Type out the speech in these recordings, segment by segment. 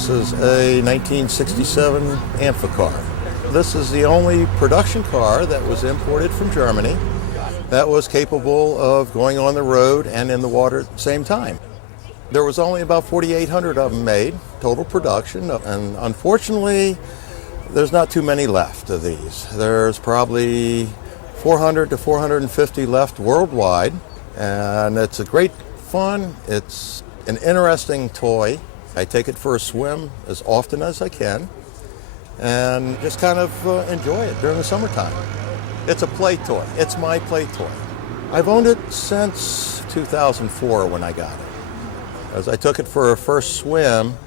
This is a 1967 Amphicar. This is the only production car that was imported from Germany that was capable of going on the road and in the water at the same time. There was only about 4,800 of them made, total production, and unfortunately, there's not too many left of these. There's probably 400 to 450 left worldwide, and it's a great fun. It's an interesting toy. I take it for a swim as often as I can and just kind of enjoy it during the summertime. It's a play toy. It's my play toy. I've owned it since 2004 when I got it. As I took it for a first swim,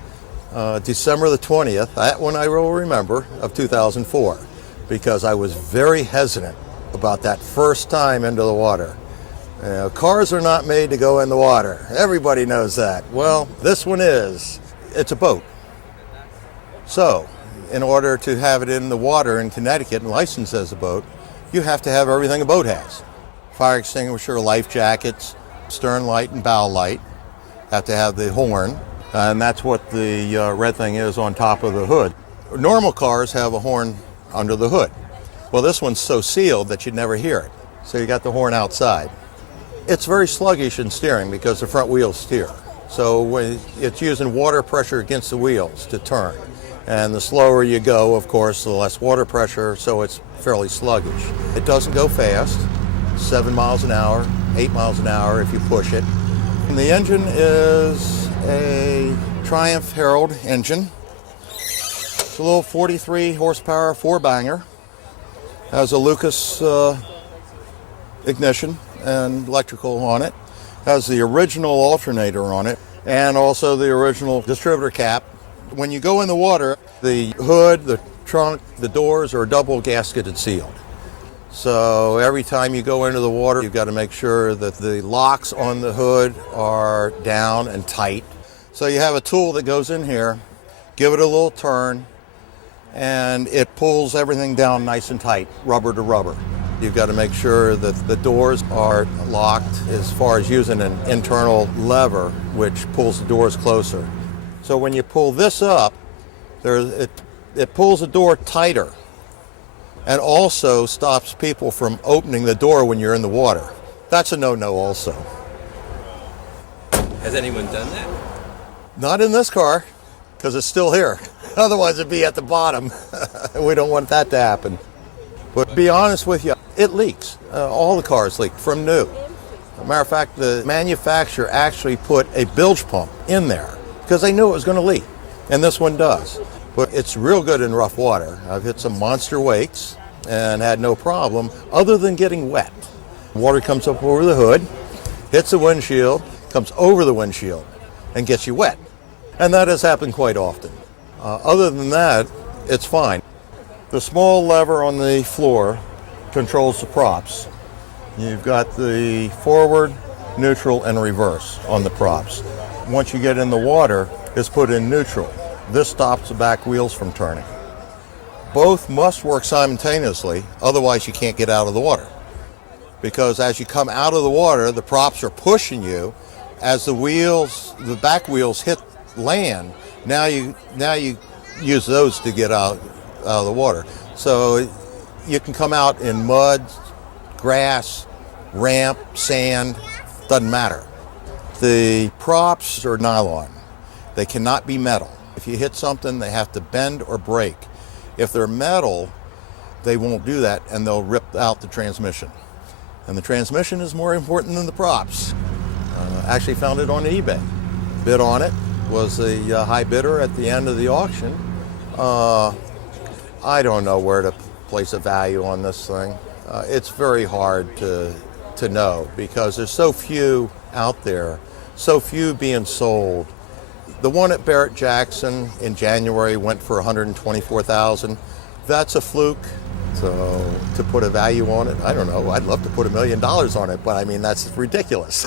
December the 20th, that one I will remember, of 2004, because I was very hesitant about that first time into the water. Cars are not made to go in the water. Everybody knows that. Well, this one is. It's a boat. So, in order to have it in the water in Connecticut and licensed as a boat, you have to have everything a boat has. Fire extinguisher, life jackets, stern light and bow light. Have to have the horn, and that's what the red thing is on top of the hood. Normal cars have a horn under the hood. Well, this one's so sealed that you'd never hear it. So you got the horn outside. It's very sluggish in steering because the front wheels steer. So when it's using water pressure against the wheels to turn. And the slower you go, of course, the less water pressure, so it's fairly sluggish. It doesn't go fast, 7 miles an hour, 8 miles an hour if you push it. And the engine is a Triumph Herald engine. It's a little 43 horsepower four-banger. Has a Lucas ignition and electrical on it. Has the original alternator on it and also the original distributor cap. When you go in the water, the hood, the trunk, the doors are double gasketed sealed. So every time you go into the water, you've got to make sure that the locks on the hood are down and tight. So you have a tool that goes in here, give it a little turn, and it pulls everything down nice and tight, rubber to rubber. You've got to make sure that the doors are locked as far as using an internal lever, which pulls the doors closer. So when you pull this up, it pulls the door tighter and also stops people from opening the door when you're in the water. That's a no-no also. Has anyone done that? Not in this car, because it's still here. Otherwise it'd be at the bottom. We don't want that to happen. But to be honest with you, it leaks. All the cars leak from new. As a matter of fact, the manufacturer actually put a bilge pump in there because they knew it was going to leak, and this one does. But it's real good in rough water. I've hit some monster wakes and had no problem other than getting wet. Water comes up over the hood, hits the windshield, comes over the windshield, and gets you wet. And that has happened quite often. Other than that, it's fine. The small lever on the floor controls the props. You've got the forward, neutral, and reverse on the props. Once you get in the water, it's put in neutral. This stops the back wheels from turning. Both must work simultaneously, otherwise you can't get out of the water. Because as you come out of the water, the props are pushing you. As the back wheels hit land, now you use those to get out of the water. So you can come out in mud, grass, ramp, sand, doesn't matter. The props are nylon. They cannot be metal. If you hit something, they have to bend or break. If they're metal, they won't do that, and they'll rip out the transmission. And the transmission is more important than the props. Actually found it on eBay. Bid on it, was the high bidder at the end of the auction. I don't know where to place a value on this thing. It's very hard to know because there's so few out there, so few being sold. The one at Barrett-Jackson in January went for $124,000. That's a fluke. So to put a value on it, I don't know. I'd love to put $1 million on it, but I mean, that's ridiculous.